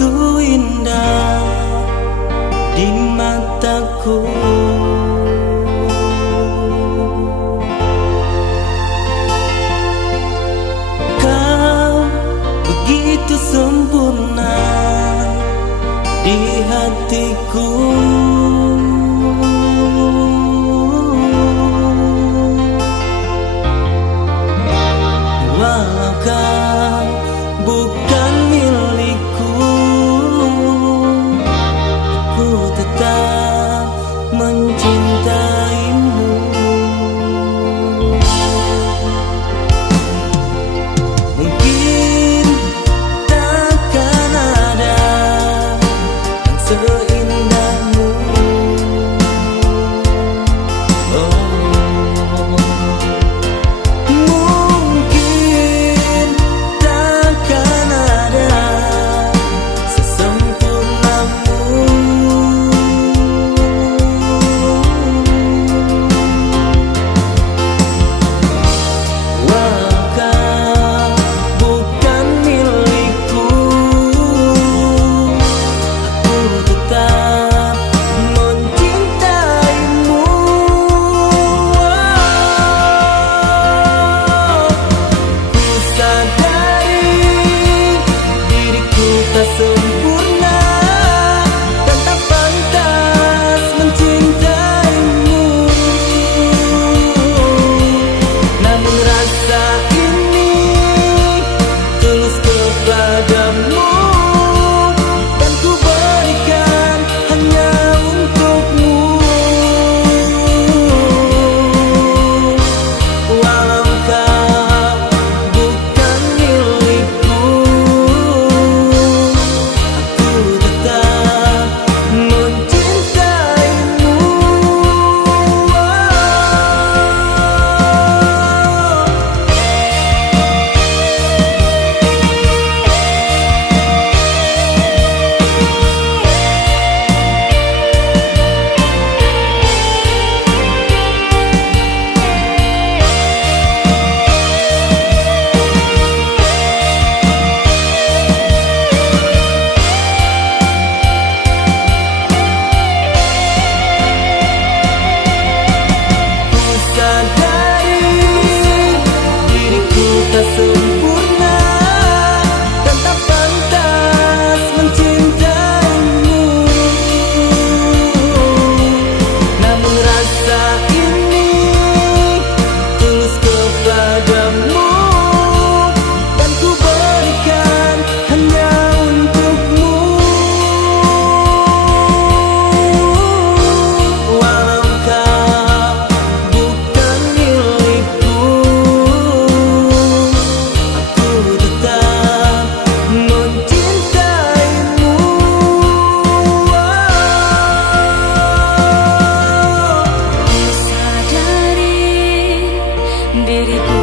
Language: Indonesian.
begitu indah di mataku. Kau begitu sempurna di hatiku. Walau kau bukan milikku, aku tetap mencintaimu. Mungkin takkan ada yang seindamu. Mungkin takkan ada sesempurnamu. Walau kau bukan milikku, aku tetap mencintaimu. Ku sadari diriku tak sempurna dan tak pantas mencintaimu. Namun rasa ini tulus kepadamu, dan ku berikan hanya untukmu. Walau kau bukan milikku, aku tetap mencintaimu. Ku sadari diriku tak sempurna dan tak pantas mencintaimu. Namun rasa ini tulus kepadamu, dan ku berikan hanya untukmu. Walau kau bukan milikku, aku tetap mencintaimu. Ku sadari diriku